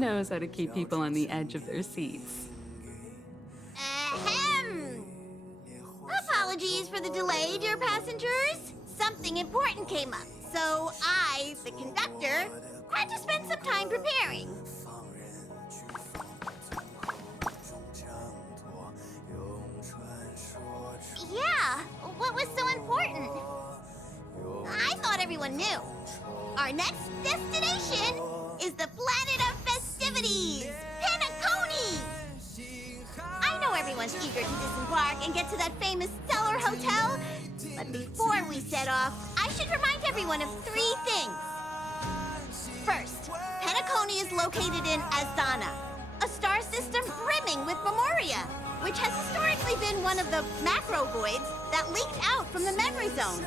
knows how to keep people on the edge of their seats. Ahem! Apologies for the delay, dear passengers. Something important came up, so I, the conductor, had to spend some time preparing. Yeah, what was so important? I thought everyone knew. Our next destination is the planet of festivities, Penacomy! I know everyone's eager to disembark and get to that famous Stellar Hotel, but before we set off, I should remind everyone of 3 things. First, Penacomy is located in Azana, a star system brimming with Memoria, which has historically been one of the macro voids that leaked out from the memory zone.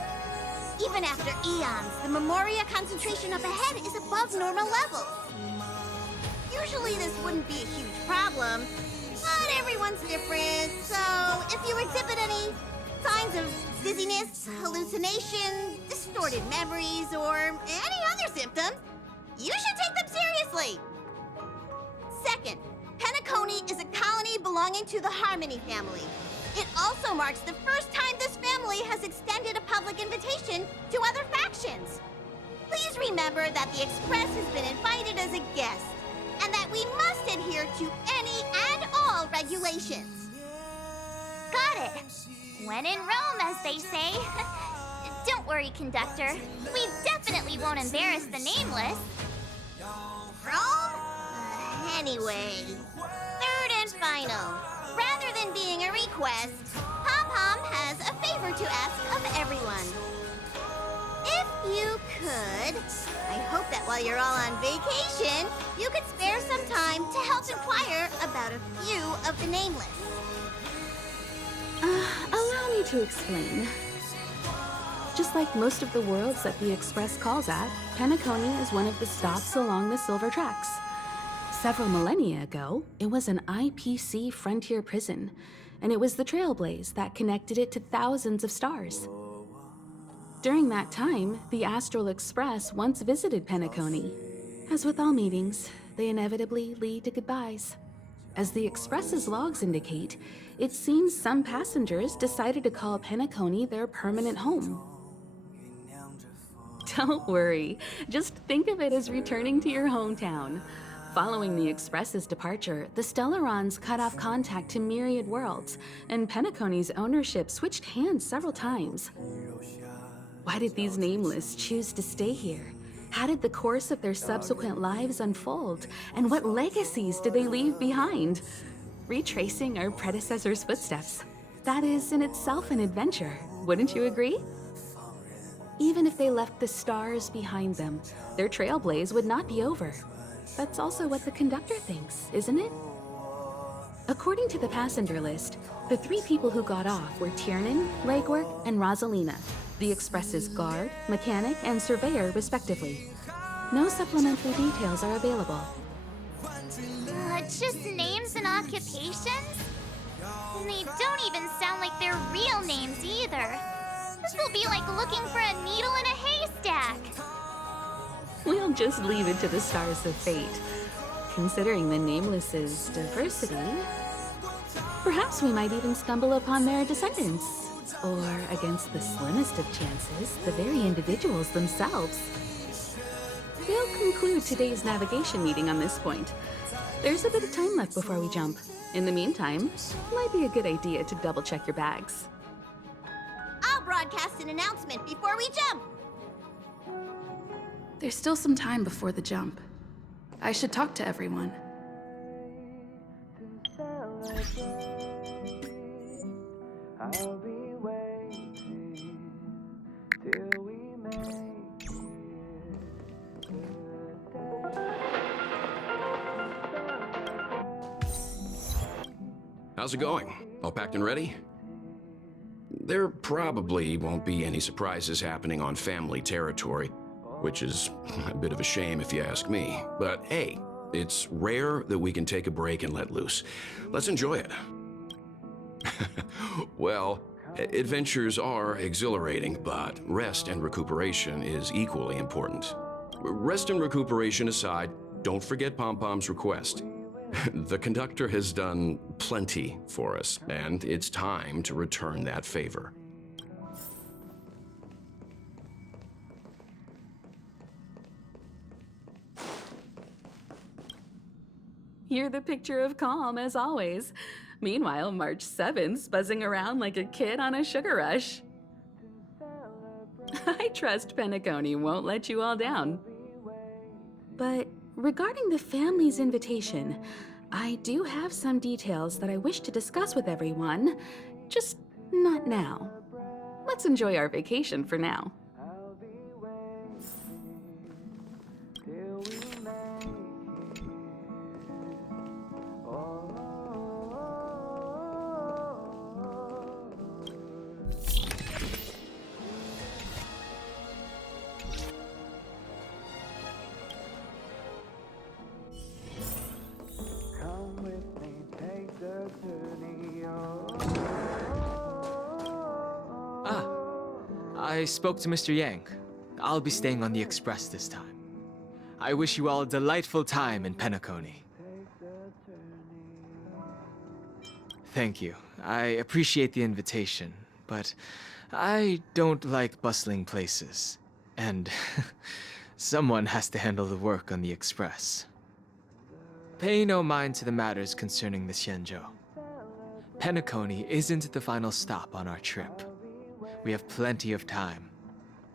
Even after eons, the Memoria concentration up ahead is above normal levels. Usually this wouldn't be a huge problem, but everyone's different, so if you exhibit any signs of dizziness, hallucination, distorted memories, or any other symptoms, you should take them seriously. Second, Penacomy is a colony belonging to the Harmony family. It also marks the first time this family has extended a public invitation to other factions. Please remember that the Express has been invited as a guest, and that we must adhere to any and all regulations. Got it. When in Rome, as they say. Don't worry, conductor. We definitely won't embarrass the nameless. Rome? Anyway, third and final. Rather than being a request, Pom-Pom has a favor to ask of everyone. If you could, I hope that while you're all on vacation, you could spare some time to help inquire about a few of the nameless. Allow me to explain. Just like most of the worlds that the Express calls at, Penacomy is one of the stops along the Silver Tracks. Several millennia ago, it was an IPC frontier prison, and it was the Trailblaze that connected it to thousands of stars. During that time, the Astral Express once visited Penacomy. As with all meetings, they inevitably lead to goodbyes. As the Express's logs indicate, it seems some passengers decided to call Penacomy their permanent home. Don't worry, just think of it as returning to your hometown. Following the Express's departure, the Stellarons cut off contact to myriad worlds, and Penacony's ownership switched hands several times. Why did these nameless choose to stay here? How did the course of their subsequent lives unfold? And what legacies did they leave behind? Retracing our predecessors' footsteps. That is in itself an adventure, wouldn't you agree? Even if they left the stars behind them, their trailblaze would not be over. That's also what the conductor thinks, isn't it? According to the passenger list, the 3 people who got off were Tiernan, Legwork, and Rosalina, the Express's guard, mechanic, and surveyor, respectively. No supplementary details are available. Just names and occupations? And they don't even sound like their real names either. This will be like looking for a needle in a haystack. We'll just leave it to the stars of fate. Considering the Nameless's diversity, perhaps we might even stumble upon their descendants. Or, against the slimmest of chances, the very individuals themselves. We'll conclude today's navigation meeting on this point. There's a bit of time left before we jump. In the meantime, it might be a good idea to double-check your bags. I'll broadcast an announcement before we jump. There's still some time before the jump. I should talk to everyone. I'll be waiting till we make it. How's it going? All packed and ready? There probably won't be any surprises happening on family territory, which is a bit of a shame if you ask me. But hey, it's rare that we can take a break and let loose. Let's enjoy it. Well, adventures are exhilarating, but rest and recuperation is equally important. Rest and recuperation aside, don't forget Pom Pom's request. The conductor has done plenty for us, and it's time to return that favor. You're the picture of calm, as always. Meanwhile, March 7th's buzzing around like a kid on a sugar rush. I trust Penacomy won't let you all down. But regarding the family's invitation, I do have some details that I wish to discuss with everyone, just not now. Let's enjoy our vacation for now. I spoke to Mr. Yang. I'll be staying on the express this time. I wish you all a delightful time in Penacomy. Thank you. I appreciate the invitation, but I don't like bustling places. And someone has to handle the work on the express. Pay no mind to the matters concerning the Xianzhou. Penacomy isn't the final stop on our trip. We have plenty of time.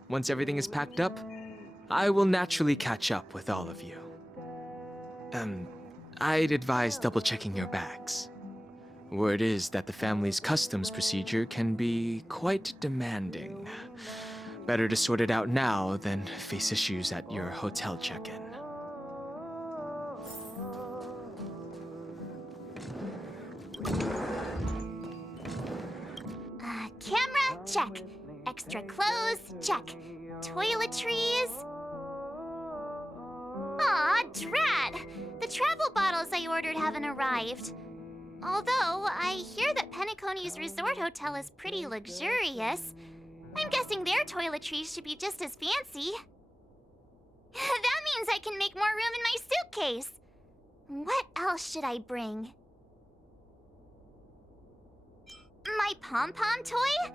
Once everything is packed up, I will naturally catch up with all of you. I'd advise double-checking your bags. Word is that the family's customs procedure can be quite demanding. Better to sort it out now than face issues at your hotel check-in. Camera, check. Extra clothes, check. Toiletries. Aw, drat! The travel bottles I ordered haven't arrived. Although, I hear that Penacony's resort hotel is pretty luxurious. I'm guessing their toiletries should be just as fancy. That means I can make more room in my suitcase. What else should I bring? My pom-pom toy?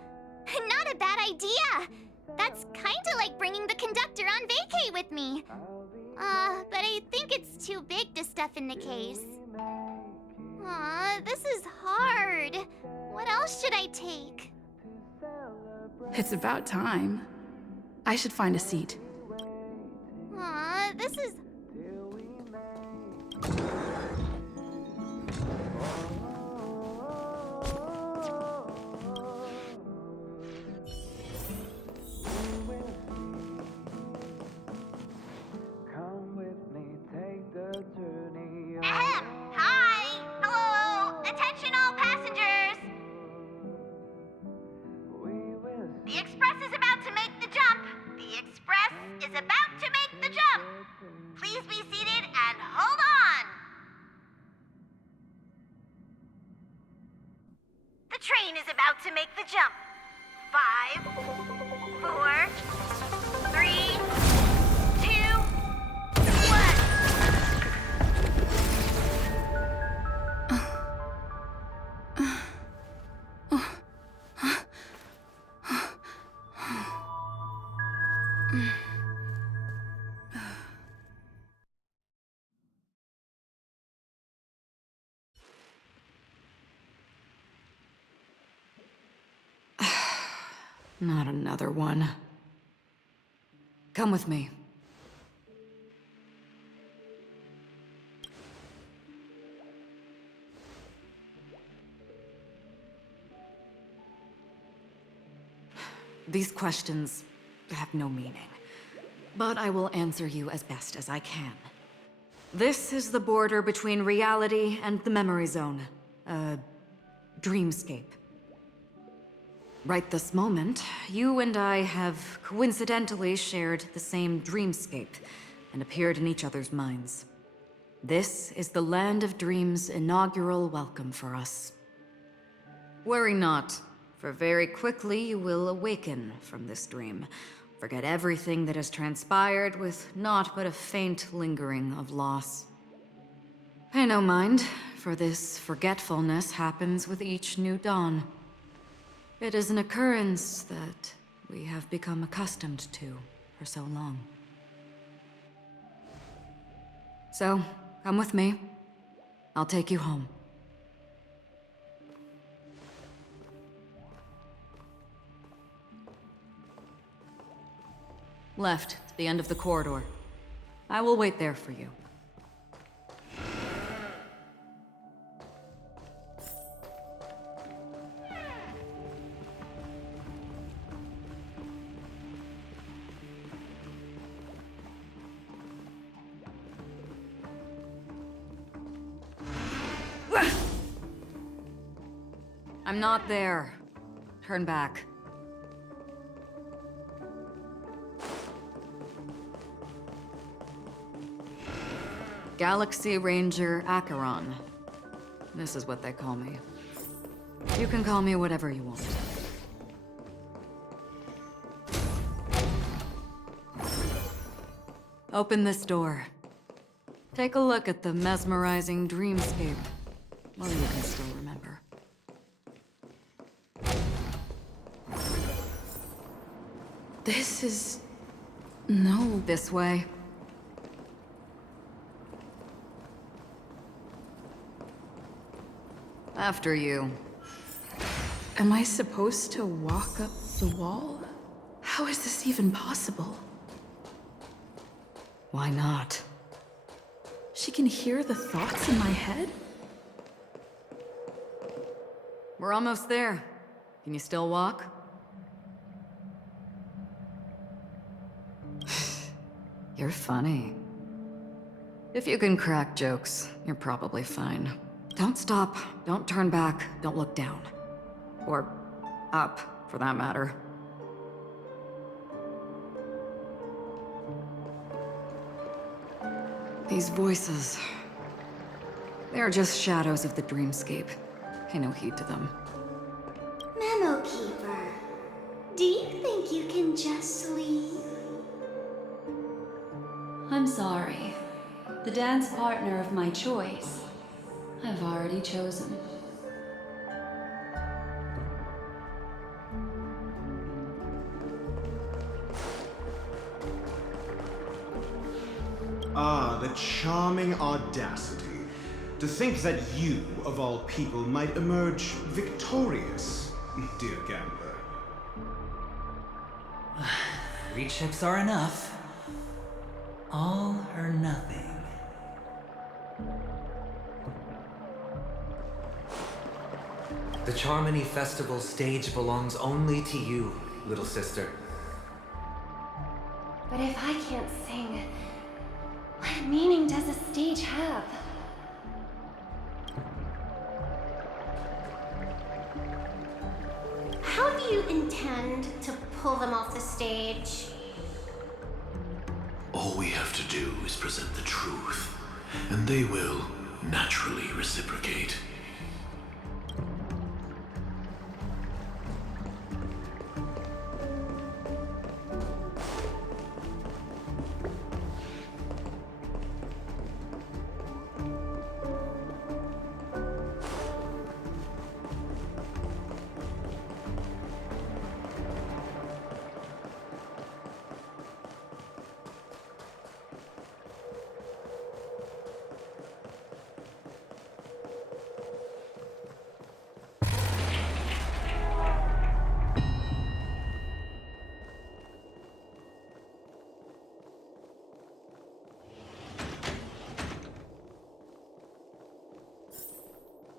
Not a bad idea! That's kinda like bringing the conductor on vacay with me. But I think it's too big to stuff in the case. Aw, this is hard. What else should I take? It's about time. I should find a seat. Aw, this is... Ahem! Hi! Hello! Attention all passengers! The express is about to make the jump! The express is about to make the jump! Please be seated and hold on! The train is about to make the jump. 5, 4, 3, 2, 1. Not another one. Come with me. These questions have no meaning, but I will answer you as best as I can. This is the border between reality and the memory zone, a dreamscape. Right this moment, you and I have coincidentally shared the same dreamscape and appeared in each other's minds. This is the Land of Dreams' inaugural welcome for us. Worry not, for very quickly you will awaken from this dream, Forget everything that has transpired with naught but a faint lingering of loss. Pay no mind, for this forgetfulness happens with each new dawn. It is an occurrence that we have become accustomed to for so long. So, come with me. I'll take you home. Left, to the end of the corridor. I will wait there for you. I'm not there. Turn back. Galaxy Ranger Acheron. This is what they call me. You can call me whatever you want. Open this door. Take a look at the mesmerizing dreamscape. Well, you can still remember. This is... no. This way. After you. Am I supposed to walk up the wall? How is this even possible? Why not? She can hear the thoughts in my head? We're almost there. Can you still walk? You're funny. If you can crack jokes, you're probably fine. Don't stop, don't turn back, don't look down. Or up, for that matter. These voices... they're just shadows of the dreamscape. Pay no heed to them. Memo Keeper, do you think you can just leave? I'm sorry. The dance partner of my choice, I've already chosen. Ah, the charming audacity. To think that you, of all people, might emerge victorious, dear gambler. 3 chips are enough. All or nothing. The Charmony Festival stage belongs only to you, little sister. But if I can't sing, what meaning does a stage have? How do you intend to pull them off the stage? All we have to do is present the truth, and they will naturally reciprocate.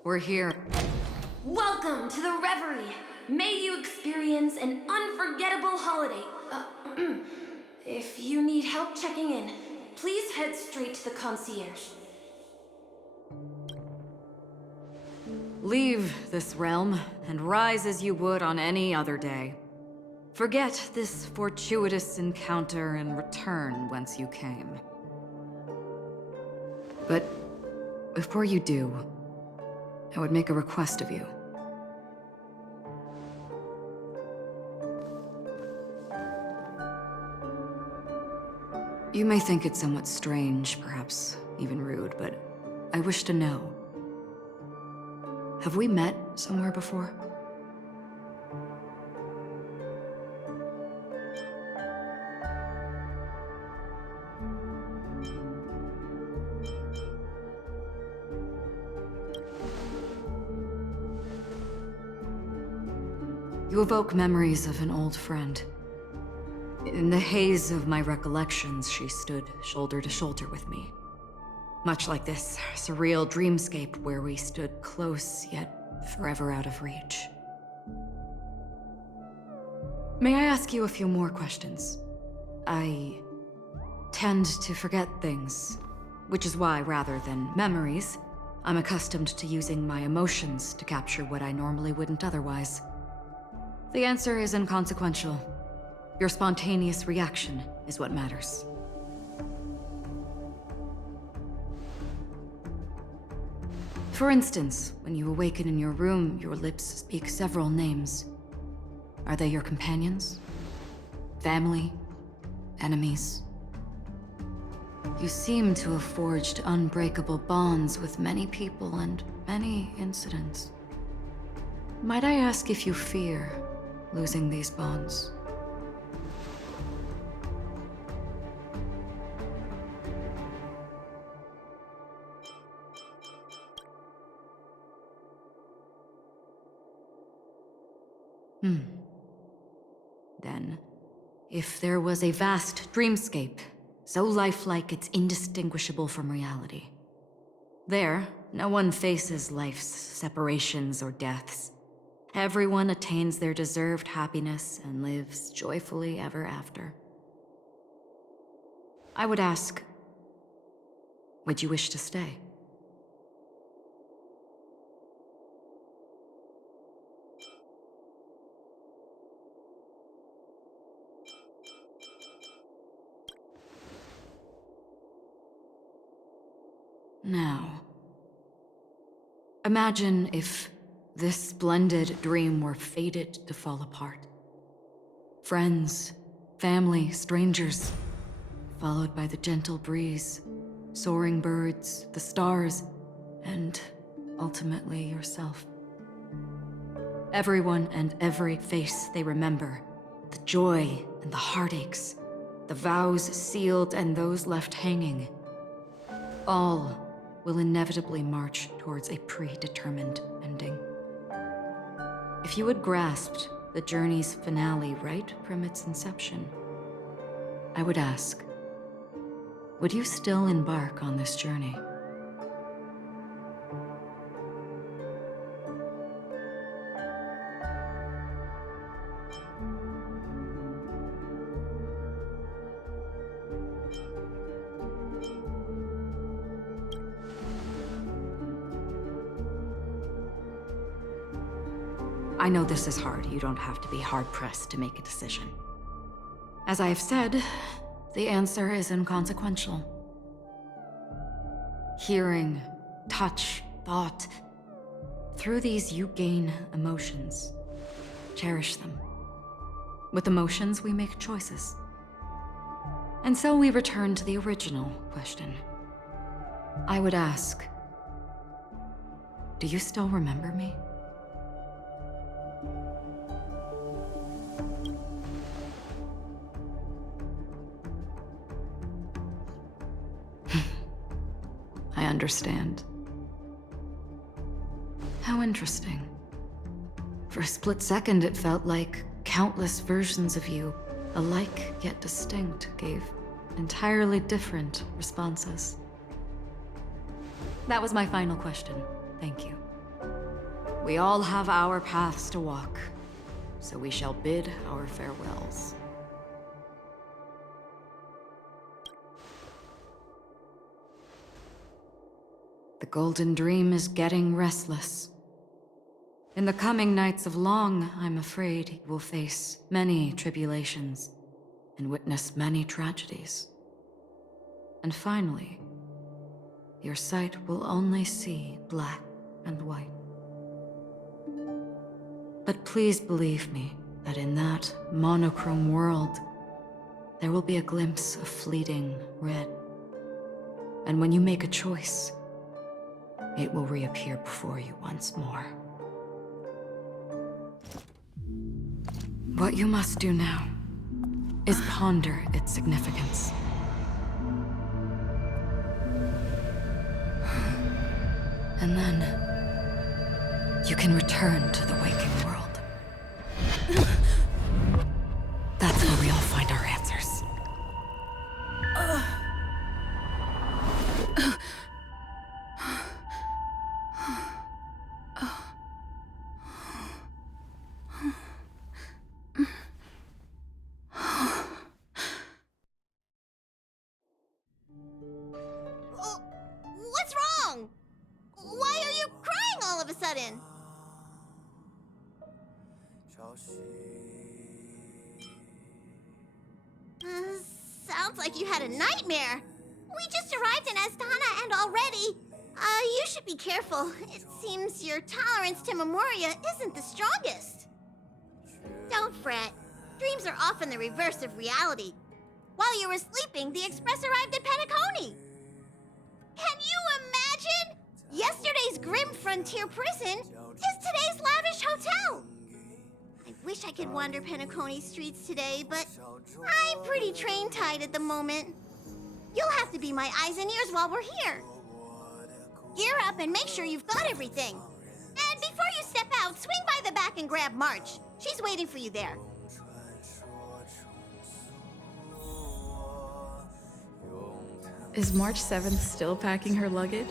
We're here. Welcome to the Reverie! May you experience an unforgettable holiday. If you need help checking in, please head straight to the concierge. Leave this realm and rise as you would on any other day. Forget this fortuitous encounter and return whence you came. But before you do, I would make a request of you. You may think it somewhat strange, perhaps even rude, but I wish to know. Have we met somewhere before? You evoke memories of an old friend. In the haze of my recollections, she stood shoulder to shoulder with me. Much like this surreal dreamscape where we stood close, yet forever out of reach. May I ask you a few more questions? I tend to forget things, which is why, rather than memories, I'm accustomed to using my emotions to capture what I normally wouldn't otherwise. The answer is inconsequential. Your spontaneous reaction is what matters. For instance, when you awaken in your room, your lips speak several names. Are they your companions? Family? Enemies? You seem to have forged unbreakable bonds with many people and many incidents. Might I ask if you fear losing these bonds? Then, if there was a vast dreamscape, so lifelike it's indistinguishable from reality. There, no one faces life's separations or deaths. Everyone attains their deserved happiness and lives joyfully ever after. I would ask, would you wish to stay? Now, imagine if this splendid dream were fated to fall apart. Friends, family, strangers, followed by the gentle breeze, soaring birds, the stars, and ultimately yourself. Everyone and every face they remember, the joy and the heartaches, the vows sealed and those left hanging, all will inevitably march towards a predetermined ending. If you had grasped the journey's finale right from its inception, I would ask, would you still embark on this journey? I know this is hard. You don't have to be hard-pressed to make a decision. As I have said, the answer is inconsequential. Hearing, touch, thought. Through these you gain emotions. Cherish them. With emotions, we make choices. And so we return to the original question. I would ask, do you still remember me? I understand. How interesting. For a split second, it felt like countless versions of you, alike yet distinct, gave entirely different responses. That was my final question. Thank you. We all have our paths to walk, so we shall bid our farewells. The Golden Dream is getting restless. In the coming nights of Long, I'm afraid you will face many tribulations and witness many tragedies. And finally, your sight will only see black and white. But please believe me that in that monochrome world, there will be a glimpse of fleeting red. And when you make a choice, it will reappear before you once more. What you must do now is ponder its significance. And then, you can return to the waking world. That's where we all find our answers. Oh, what's wrong? Why are you crying all of a sudden? Sounds like you had a nightmare. We just arrived in Astana and already... you should be careful. It seems your tolerance to Memoria isn't the strongest. Don't fret. Dreams are often the reverse of reality. While you were sleeping, the Express arrived at Penacomy. Can you imagine? Yesterday's grim frontier prison is today's lavish hotel. I wish I could wander Penacomy streets today, but I'm pretty train-tied at the moment. You'll have to be my eyes and ears while we're here. Gear up and make sure you've got everything. And before you step out, swing by the back and grab March. She's waiting for you there. Is March 7th still packing her luggage?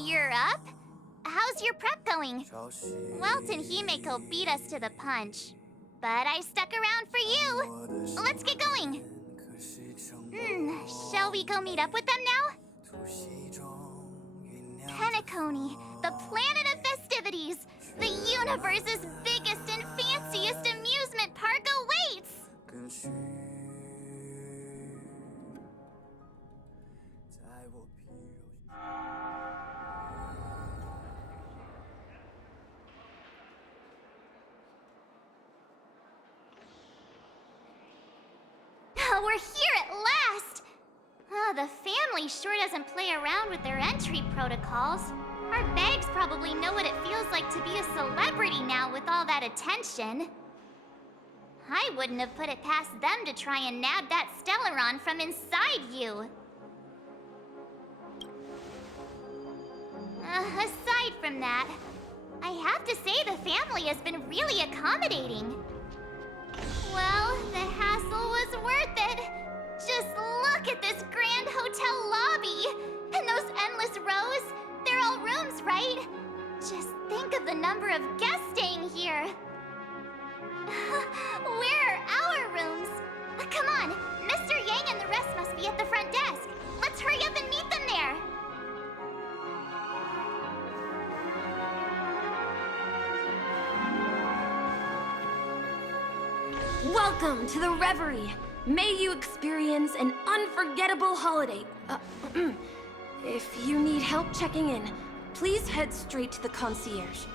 You're up? How's your prep going? Welt and Himeko beat us to the punch, but I stuck around for you. Let's get going. Shall we go meet up with them now? Penacomy, the planet of festivities. The universe's biggest and fanciest amusement park awaits. We're here at last! The family sure doesn't play around with their entry protocols. Our bags probably know what it feels like to be a celebrity now with all that attention. I wouldn't have put it past them to try and nab that Stellaron from inside you. Aside from that, I have to say the family has been really accommodating. Well, the hassle was worth it. Just look at this grand hotel lobby. And those endless rows. They're all rooms, right? Just think of the number of guests staying here. Where are our rooms? Come on, Mr. Yang and the rest must be at the front desk. Let's hurry up and meet them there. Welcome to the Reverie. May you experience an unforgettable holiday. If you need help checking in, please head straight to the concierge.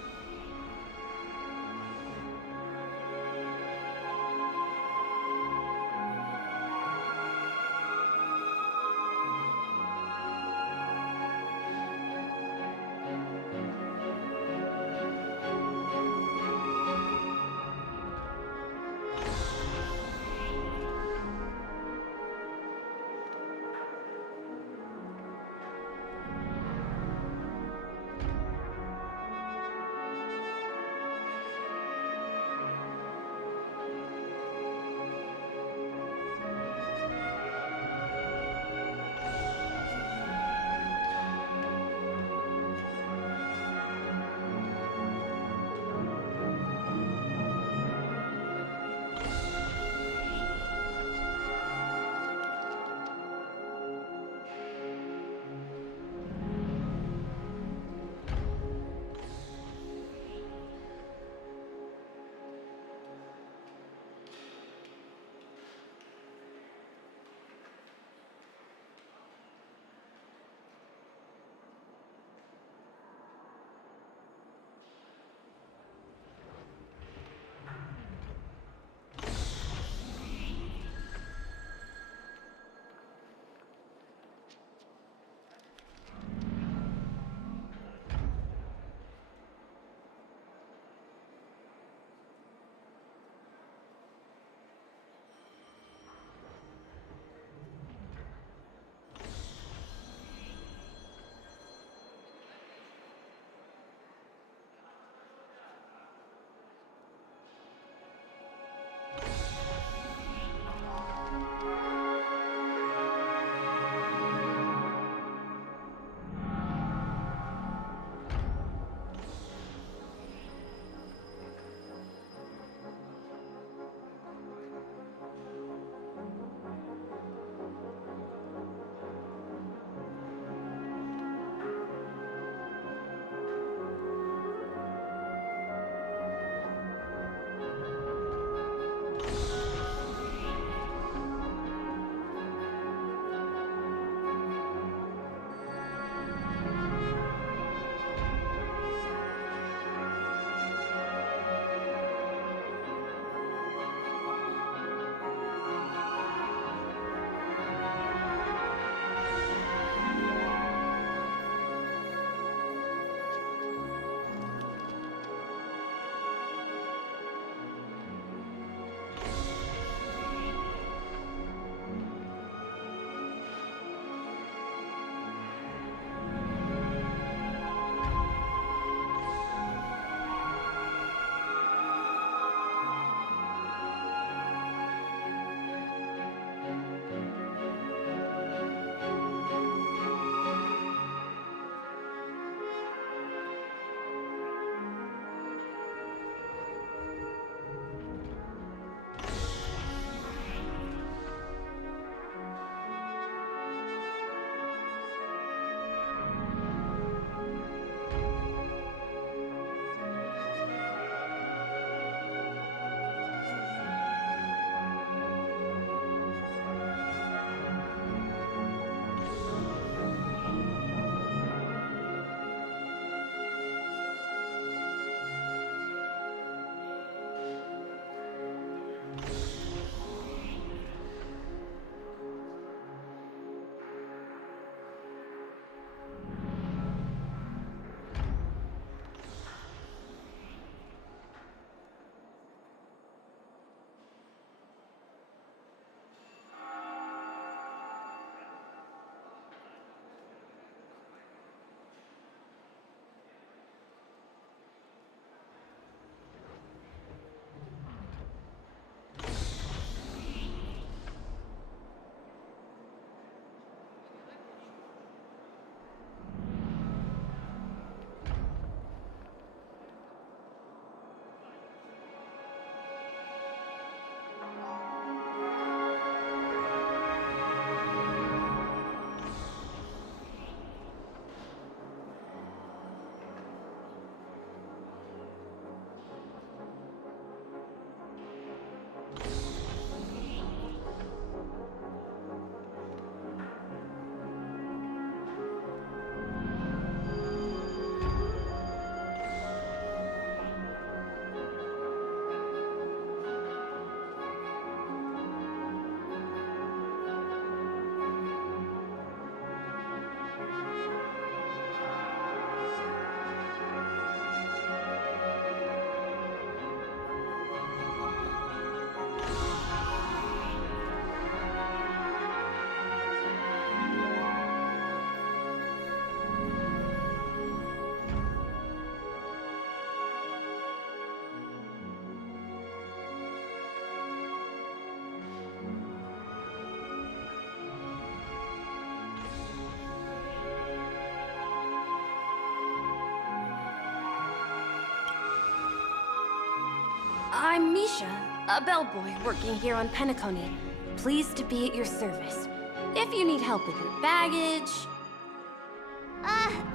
I'm Misha, a bellboy working here on Penacomy. Pleased to be at your service. If you need help with your baggage...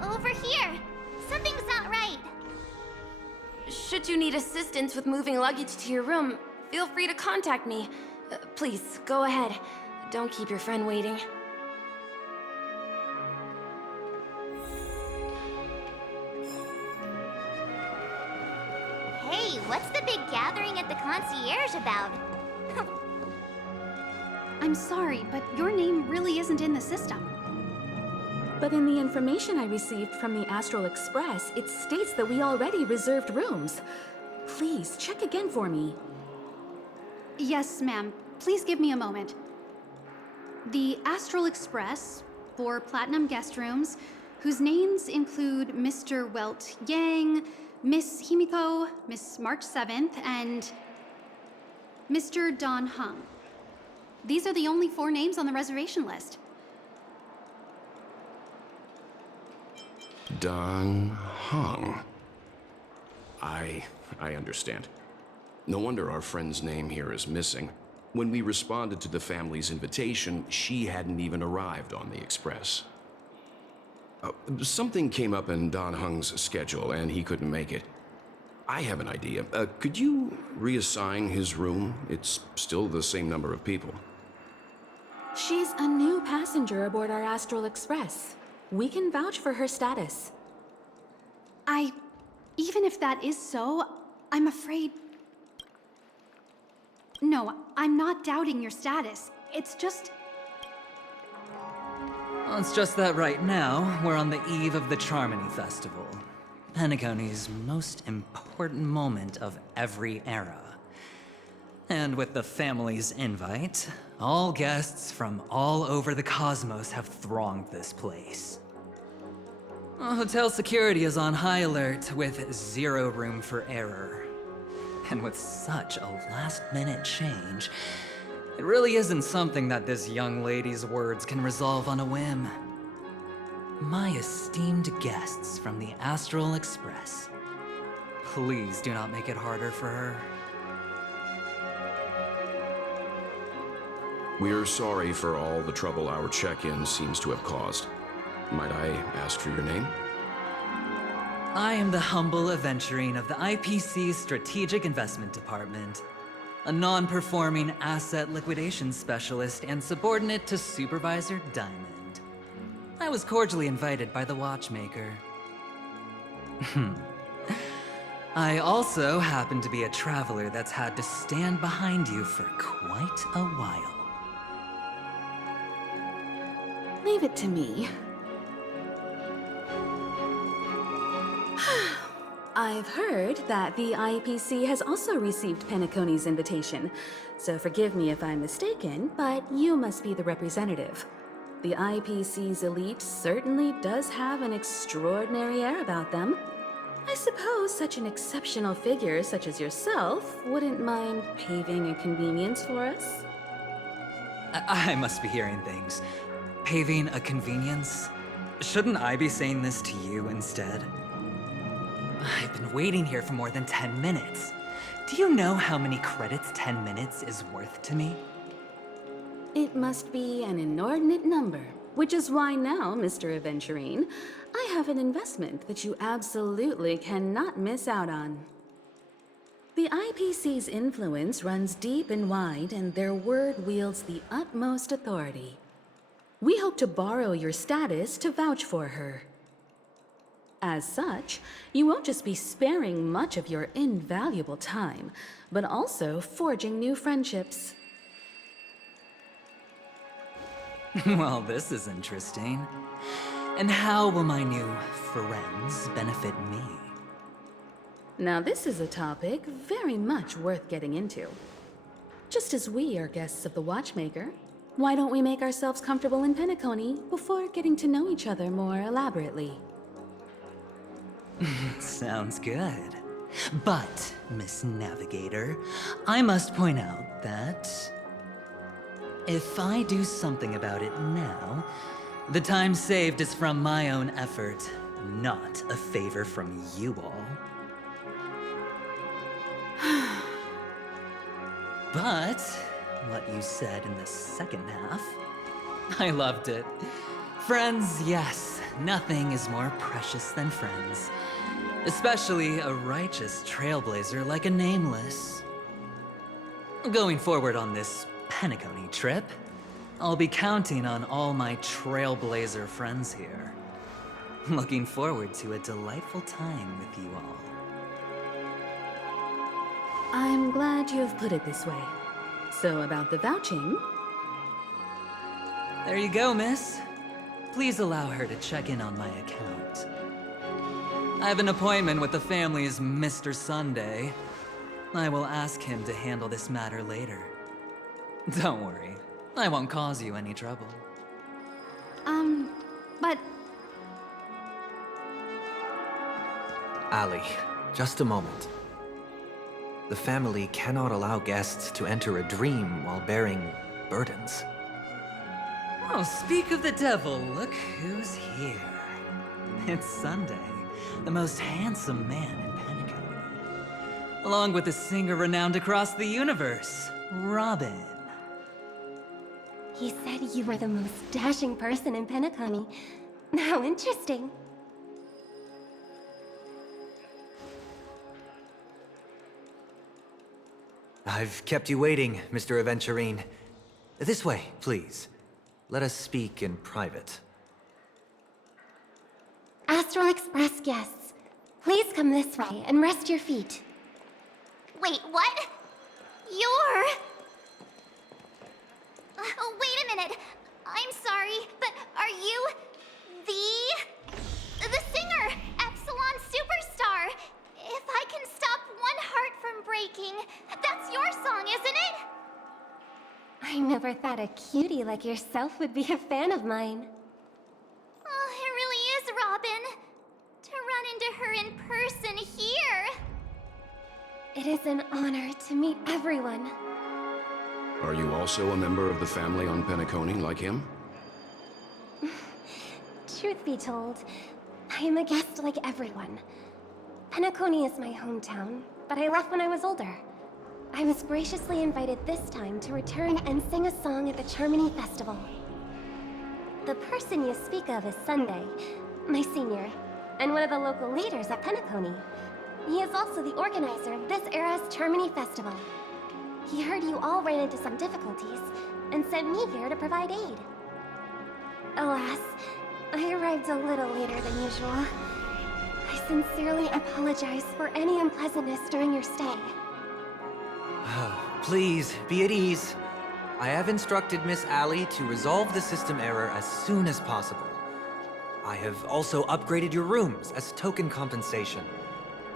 Over here. Something's not right. Should you need assistance with moving luggage to your room, feel free to contact me. Please, go ahead. Don't keep your friend waiting. Hey, what's the big gathering at the concierge about? I'm sorry, but your name really isn't in the system. But in the information I received from the Astral Express, it states that we already reserved rooms. Please, check again for me. Yes, ma'am. Please give me a moment. The Astral Express, 4 platinum guest rooms, whose names include Mr. Welt Yang, Miss Himiko, Miss March 7th, and Mr. Don Hung. These are the only 4 names on the reservation list. Don Hung. I understand. No wonder our friend's name here is missing. When we responded to the family's invitation, she hadn't even arrived on the express. Something came up in Don Hung's schedule, and he couldn't make it. I have an idea. Could you reassign his room? It's still the same number of people. She's a new passenger aboard our Astral Express. We can vouch for her status. Even if that is so, I'm afraid... No, I'm not doubting your status. It's just... Well, it's just that right now, we're on the eve of the Charmony Festival. Penacony's most important moment of every era. And with the family's invite, all guests from all over the cosmos have thronged this place. Hotel security is on high alert with 0 room for error. And with such a last-minute change, it really isn't something that this young lady's words can resolve on a whim. My esteemed guests from the Astral Express, please do not make it harder for her. We're sorry for all the trouble our check-in seems to have caused. Might I ask for your name? I am the humble aventurine of the IPC's Strategic Investment Department, a non-performing asset liquidation specialist and subordinate to Supervisor Diamond. I was cordially invited by the watchmaker. I also happen to be a traveler that's had to stand behind you for quite a while. Leave it to me. I've heard that the IPC has also received Penacony's invitation, so forgive me if I'm mistaken, but you must be the representative. The IPC's elite certainly does have an extraordinary air about them. I suppose such an exceptional figure such as yourself wouldn't mind paving a convenience for us? I must be hearing things. Paving a convenience? Shouldn't I be saying this to you instead? I've been waiting here for more than 10 minutes. Do you know how many credits 10 minutes is worth to me? It must be an inordinate number, which is why now, Mr. Aventurine, I have an investment that you absolutely cannot miss out on. The IPC's influence runs deep and wide, and their word wields the utmost authority. We hope to borrow your status to vouch for her. As such, you won't just be sparing much of your invaluable time, but also forging new friendships. Well, this is interesting. And how will my new friends benefit me? Now this is a topic very much worth getting into. Just as we are guests of the Watchmaker, why don't we make ourselves comfortable in Penacony before getting to know each other more elaborately? Sounds good. But, Miss Navigator, I must point out that if I do something about it now, the time saved is from my own effort, not a favor from you all. But what you said in the second half, I loved it. Friends, yes, nothing is more precious than friends. Especially a righteous trailblazer like a Nameless. Going forward on this Penacomy trip, I'll be counting on all my trailblazer friends here. Looking forward to a delightful time with you all. I'm glad you have put it this way. So about the vouching... There you go, miss. Please allow her to check in on my account. I have an appointment with the family's Mr. Sunday. I will ask him to handle this matter later. Don't worry, I won't cause you any trouble. But... Ali, just a moment. The family cannot allow guests to enter a dream while bearing burdens. Oh, speak of the devil, look who's here. It's Sunday, the most handsome man in Penacomy. Along with a singer renowned across the universe, Robin. He said you were the most dashing person in Penacomy. How interesting. I've kept you waiting, Mr. Aventurine. This way, please. Let us speak in private. Astral Express guests, please come this way and rest your feet. Wait, what? You're... Oh, wait a minute. I'm sorry, but are you the singer, Epsilon Superstar? If I can stop one heart from breaking, that's your song, isn't it? I never thought a cutie like yourself would be a fan of mine. Oh, it really is, Robin. To run into her in person here. It is an honor to meet everyone. Are you also a member of the family on Penacomy like him? Truth be told, I am a guest like everyone. Penacomy is my hometown, but I left when I was older. I was graciously invited this time to return and sing a song at the Charmony Festival. The person you speak of is Sunday, my senior, and one of the local leaders at Penacomy. He is also the organizer of this era's Charmony Festival. He heard you all ran into some difficulties, and sent me here to provide aid. Alas, I arrived a little later than usual. I sincerely apologize for any unpleasantness during your stay. Please, be at ease. I have instructed Miss Ali to resolve the system error as soon as possible. I have also upgraded your rooms as token compensation.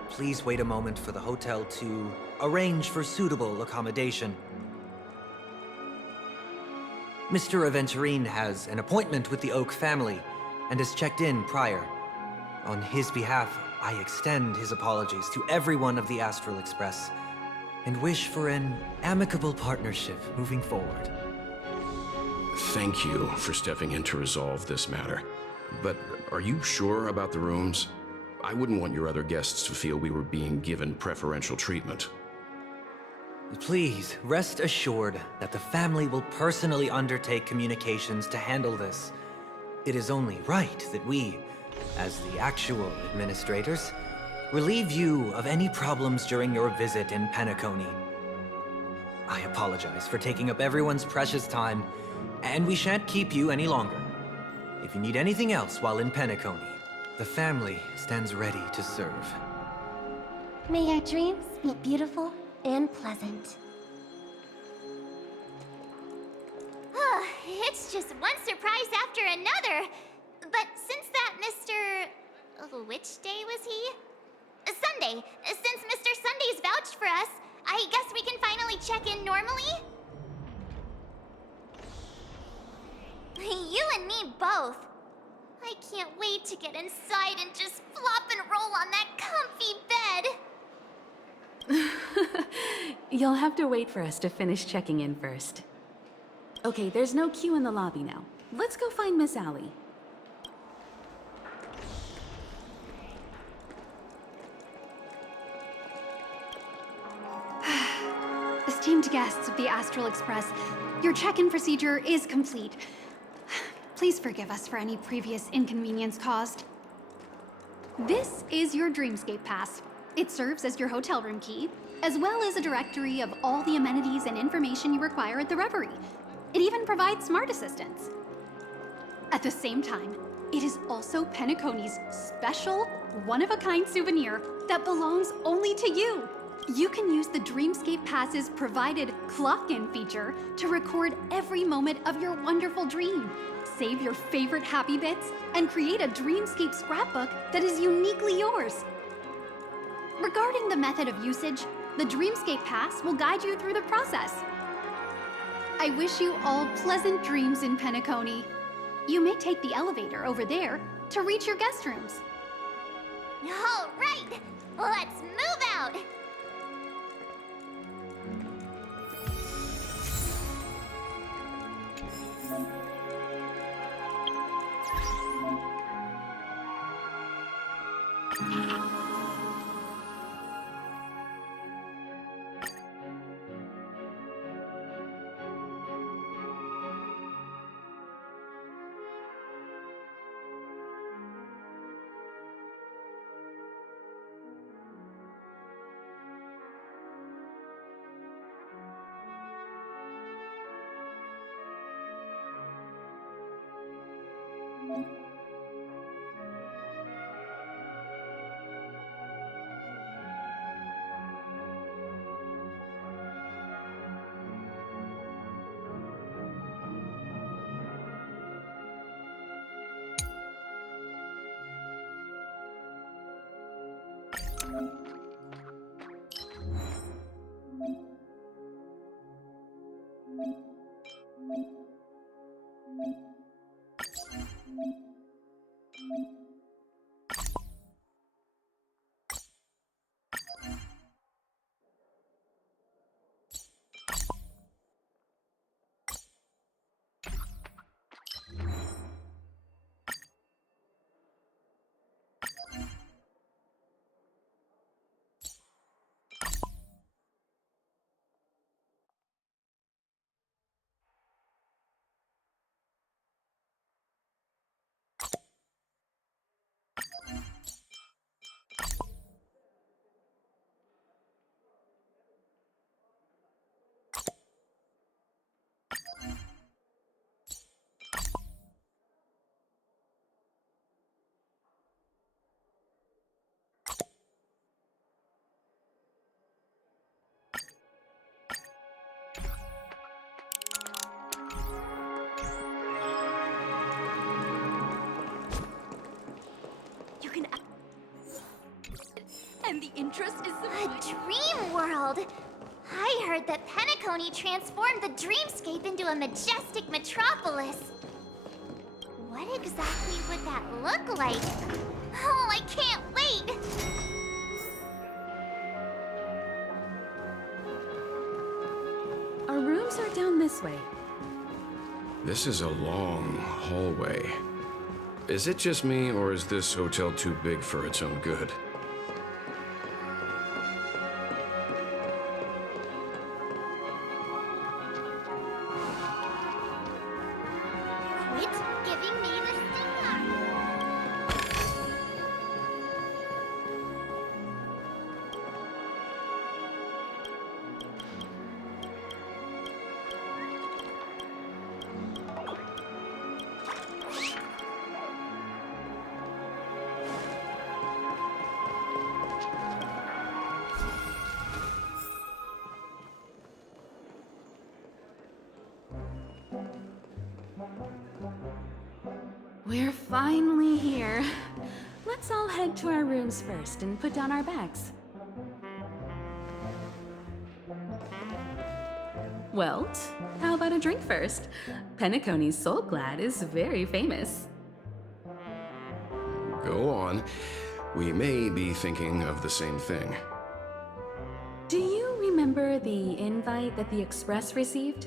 Please wait a moment for the hotel to arrange for suitable accommodation. Mr. Aventurine has an appointment with the Oak family and has checked in prior. On his behalf, I extend his apologies to everyone of the Astral Express and wish for an amicable partnership moving forward. Thank you for stepping in to resolve this matter. But are you sure about the rooms? I wouldn't want your other guests to feel we were being given preferential treatment. Please, rest assured that the family will personally undertake communications to handle this. It is only right that we, as the actual administrators, relieve you of any problems during your visit in Penacomy. I apologize for taking up everyone's precious time, and we shan't keep you any longer. If you need anything else while in Penacomy, the family stands ready to serve. May your dreams be beautiful and pleasant. It's just one surprise after another. But since that Mr... Which day was he? Sunday. Since Mr. Sunday's vouched for us, I guess we can finally check in normally? You and me both. I can't wait to get inside and just flop and roll on that comfy bed. You'll have to wait for us to finish checking in first. Okay, there's no queue in the lobby now. Let's go find Miss Ali. Esteemed guests of the Astral Express, your check-in procedure is complete. Please forgive us for any previous inconvenience caused. This is your Dreamscape Pass. It serves as your hotel room key, as well as a directory of all the amenities and information you require at the Reverie. It even provides smart assistants. At the same time, it is also Penacony's special, one-of-a-kind souvenir that belongs only to you. You can use the Dreamscape Pass's provided clock-in feature to record every moment of your wonderful dream. Save your favorite happy bits and create a Dreamscape scrapbook that is uniquely yours. Regarding the method of usage, the Dreamscape Pass will guide you through the process. I wish you all pleasant dreams in Penacony. You may take the elevator over there to reach your guest rooms. All right, let's move out. And the interest is A dream world! I heard that Penacony transformed the dreamscape into a majestic metropolis. What exactly would that look like? Oh, I can't wait! Our rooms are down this way. This is a long hallway. Is it just me, or is this hotel too big for its own good? Quit giving me the stinger! We're finally here. Let's all head to our rooms first and put down our bags. Welt, how about a drink first? Penacony's Soul Glad is very famous. Go on. We may be thinking of the same thing. Do you remember the invite that the Express received?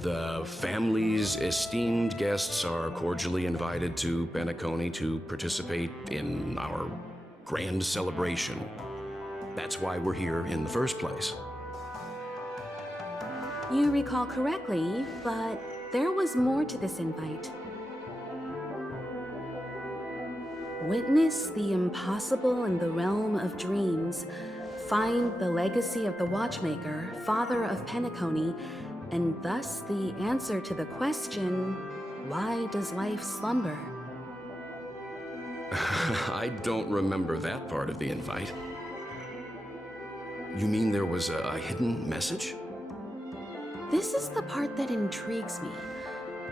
The family's esteemed guests are cordially invited to Penacony to participate in our grand celebration. That's why we're here in the first place. You recall correctly, but there was more to this invite. Witness the impossible in the realm of dreams. Find the legacy of the Watchmaker, father of Penacomy, and thus the answer to the question, why does life slumber? I don't remember that part of the invite. You mean there was a hidden message? This is the part that intrigues me.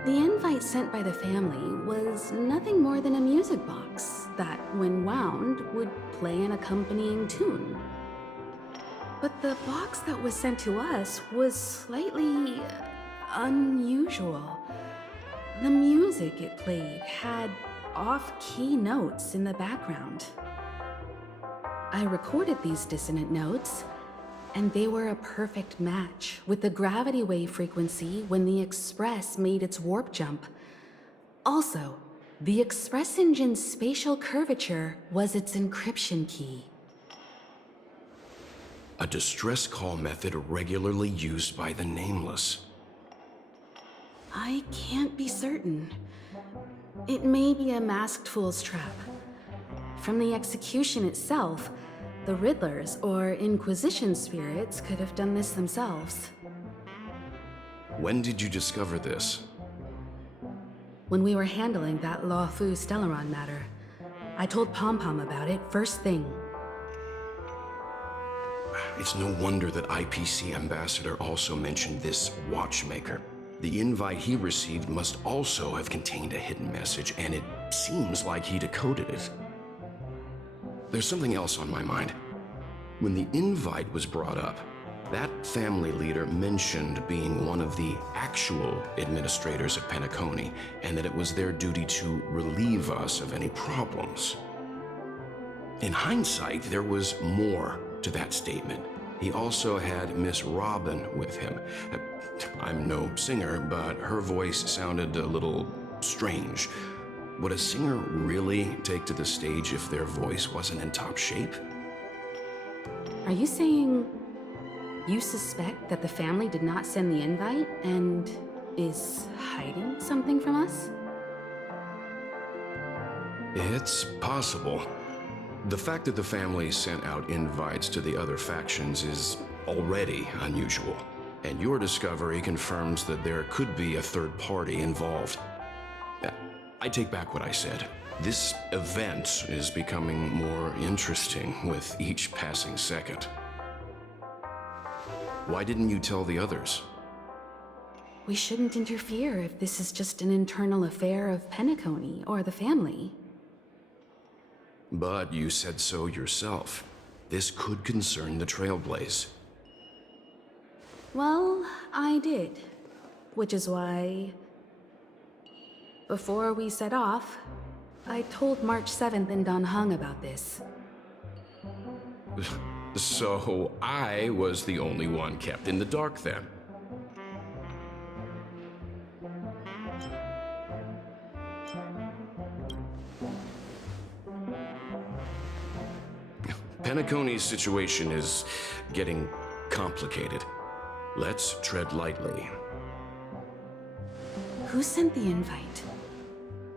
The invite sent by the family was nothing more than a music box that, when wound, would play an accompanying tune. But the box that was sent to us was slightly unusual. The music it played had off-key notes in the background. I recorded these dissonant notes, and they were a perfect match with the gravity wave frequency when the Express made its warp jump. Also, the Express engine's spatial curvature was its encryption key. A distress call method regularly used by the Nameless. I can't be certain. It may be a masked fool's trap. From the execution itself, the Riddlers or Inquisition spirits could have done this themselves. When did you discover this? When we were handling that Lawfu Stellaron matter, I told Pom Pom about it first thing. It's no wonder that IPC Ambassador also mentioned this Watchmaker. The invite he received must also have contained a hidden message, and it seems like he decoded it. There's something else on my mind. When the invite was brought up, that family leader mentioned being one of the actual administrators of Penacomy, and that it was their duty to relieve us of any problems. In hindsight, there was more to that statement. He also had Miss Robin with him. I'm no singer, but her voice sounded a little strange. Would a singer really take to the stage if their voice wasn't in top shape? Are you saying you suspect that the family did not send the invite and is hiding something from us? It's possible. The fact that the family sent out invites to the other factions is already unusual, and your discovery confirms that there could be a third party involved. I take back what I said. This event is becoming more interesting with each passing second. Why didn't you tell the others? We shouldn't interfere if this is just an internal affair of Penacomy or the family. But you said so yourself. This could concern the Trailblaze. Well, I did. Which is why, before we set off, I told March 7th in Dan Heng about this. So I was the only one kept in the dark then. Penacony's situation is getting complicated. Let's tread lightly. Who sent the invite?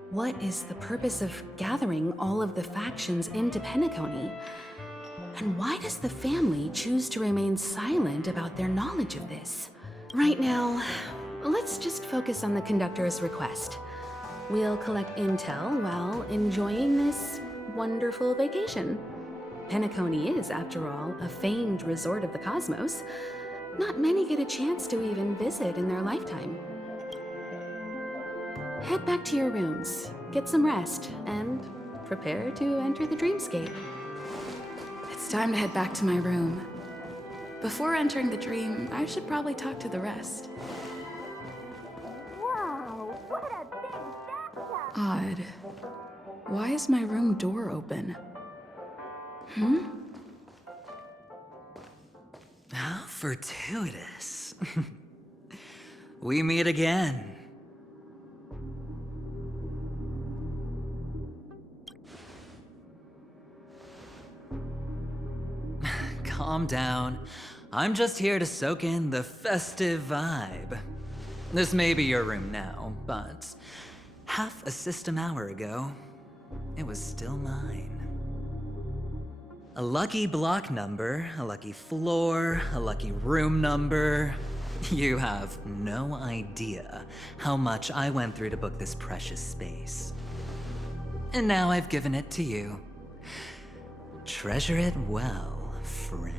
What is the purpose of gathering all of the factions into Penacomy? And why does the family choose to remain silent about their knowledge of this? Right now, let's just focus on the conductor's request. We'll collect intel while enjoying this wonderful vacation. Penacomy is, after all, a famed resort of the cosmos. Not many get a chance to even visit in their lifetime. Head back to your rooms, get some rest, and prepare to enter the dreamscape. It's time to head back to my room. Before entering the dream, I should probably talk to the rest. Whoa, what a big bathtub! Odd. Why is my room door open? How fortuitous. We meet again. calm down. I'm just here to soak in the festive vibe. This may be your room now, but half a system hour ago, it was still mine. A lucky block number, a lucky floor, a lucky room number. You have no idea how much I went through to book this precious space. And now I've given it to you. Treasure it well, friend.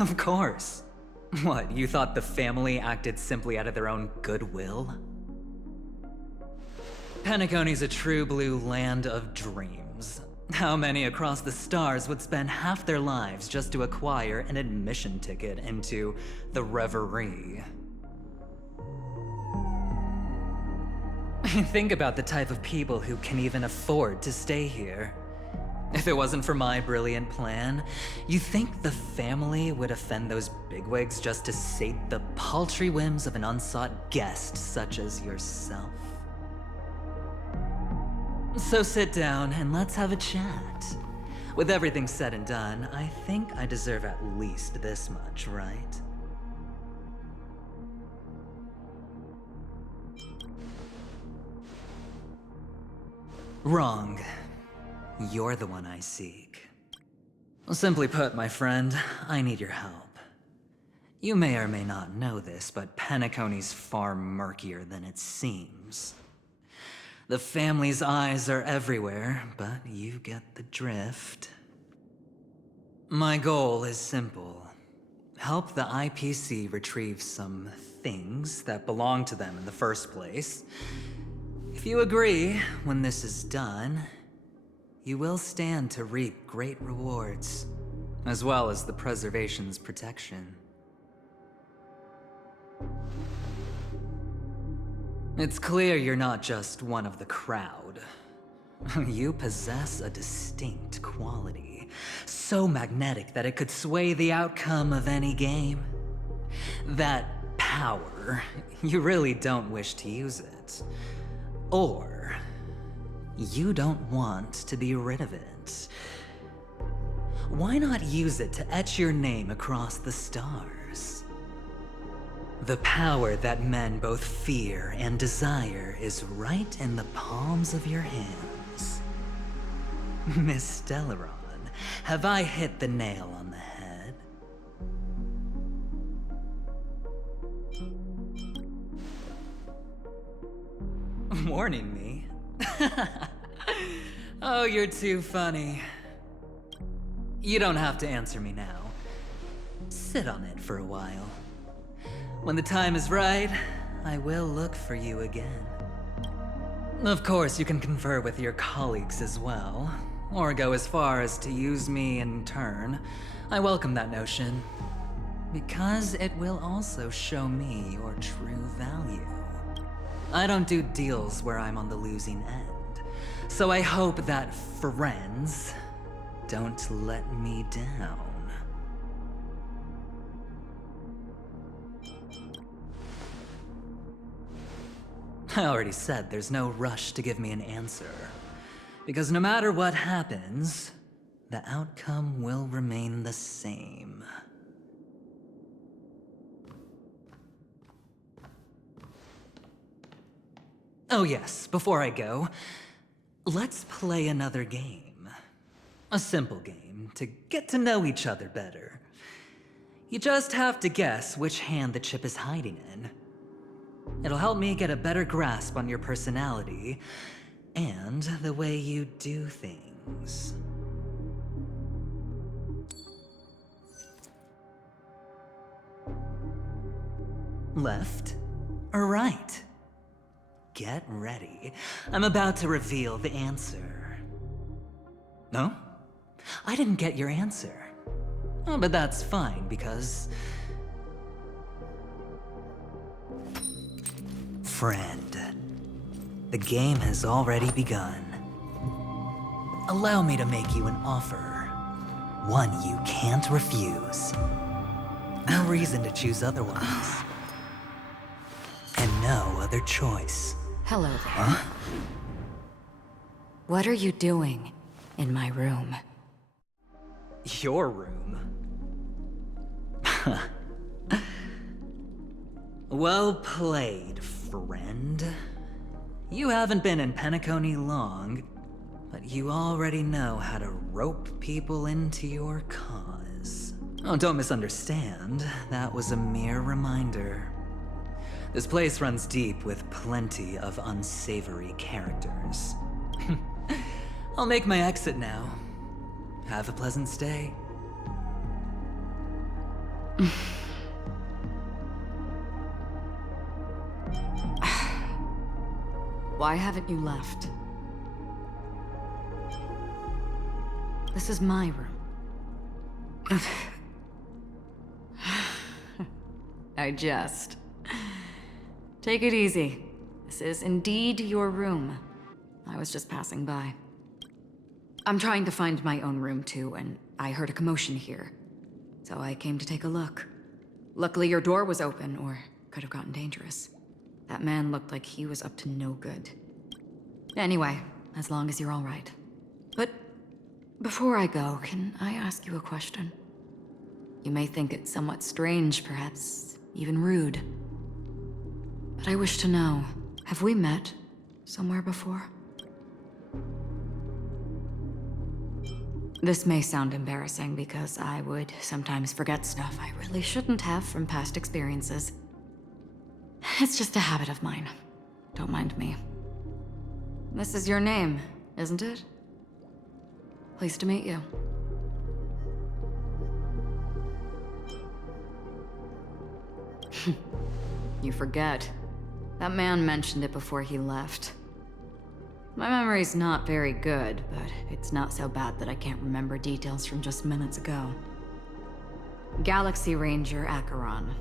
Of course. What, you thought the family acted simply out of their own goodwill? Penacony's a true blue land of dreams. How many across the stars would spend half their lives just to acquire an admission ticket into the Reverie? Think about the type of people who can even afford to stay here. If it wasn't for my brilliant plan, you think the family would offend those bigwigs just to sate the paltry whims of an unsought guest such as yourself? So sit down and let's have a chat. With everything said and done, I think I deserve at least this much, right? Wrong. You're the one I seek. Simply put, my friend, I need your help. You may or may not know this, but Penacony's far murkier than it seems. The family's eyes are everywhere, but you get the drift. My goal is simple. Help the IPC retrieve some things that belong to them in the first place. If you agree, when this is done, you will stand to reap great rewards, as well as the preservation's protection. It's clear you're not just one of the crowd. You possess a distinct quality, so magnetic that it could sway the outcome of any game. That power, you really don't wish to use it. Or you don't want to be rid of it. Why not use it to etch your name across the stars? The power that men both fear and desire is right in the palms of your hands. Miss Stellaron, have I hit the nail on the head? Warning me? Oh, you're too funny. You don't have to answer me now. Sit on it for a while. When the time is right, I will look for you again. Of course, you can confer with your colleagues as well, or go as far as to use me in turn. I welcome that notion, because it will also show me your true value. I don't do deals where I'm on the losing end, so I hope that friends don't let me down. I already said there's no rush to give me an answer, because no matter what happens, the outcome will remain the same. Oh yes, before I go, let's play another game. A simple game to get to know each other better. You just have to guess which hand the chip is hiding in. It'll help me get a better grasp on your personality and the way you do things. Left or right? Get ready. I'm about to reveal the answer. No? I didn't get your answer. Oh, but that's fine, because... Friend, the game has already begun. Allow me to make you an offer. One you can't refuse. No reason to choose otherwise. And no other choice. Hello there. What are you doing in my room? Your room? Well played, friend. You haven't been in Penacomy long, but you already know how to rope people into your cause. Oh, don't misunderstand. That was a mere reminder. This place runs deep with plenty of unsavory characters. I'll make my exit now. Have a pleasant stay. Why haven't you left? This is my room. I jest. Take it easy. This is indeed your room. I was just passing by. I'm trying to find my own room too, and I heard a commotion here. So I came to take a look. Luckily your door was open, or could have gotten dangerous. That man looked like he was up to no good. Anyway, as long as you're all right. But before I go, can I ask you a question? You may think it somewhat strange, perhaps even rude. But I wish to know, have we met somewhere before? This may sound embarrassing because I would sometimes forget stuff I really shouldn't have from past experiences. It's just a habit of mine. Don't mind me. This is your name, isn't it? Pleased to meet you. You forget. That man mentioned it before he left. My memory's not very good, but it's not so bad that I can't remember details from just minutes ago. Galaxy Ranger Acheron.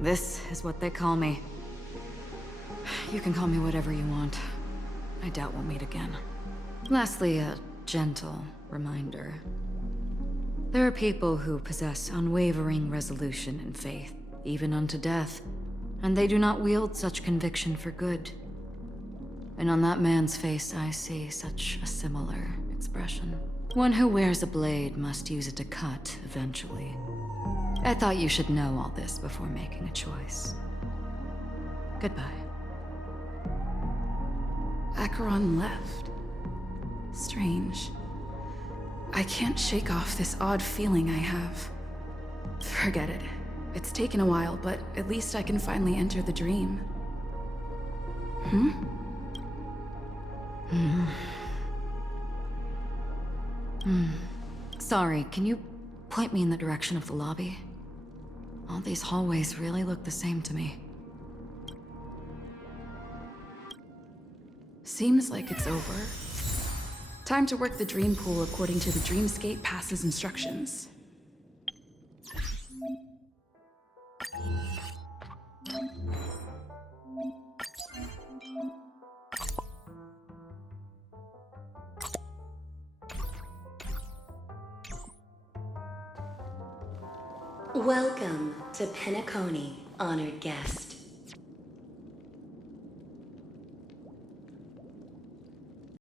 This is what they call me. You can call me whatever you want. I doubt we'll meet again. Lastly, a gentle reminder. There are people who possess unwavering resolution and faith, even unto death, and they do not wield such conviction for good. And on that man's face, I see such a similar expression. One who wears a blade must use it to cut, eventually. I thought you should know all this before making a choice. Goodbye. Acheron left. Strange. I can't shake off this odd feeling I have. Forget it. It's taken a while, but at least I can finally enter the dream. Sorry, can you point me in the direction of the lobby? All these hallways really look the same to me. Seems like it's over. Time to work the dream pool according to the Dreamscape Pass's instructions. Welcome to Penacomy, honored guest.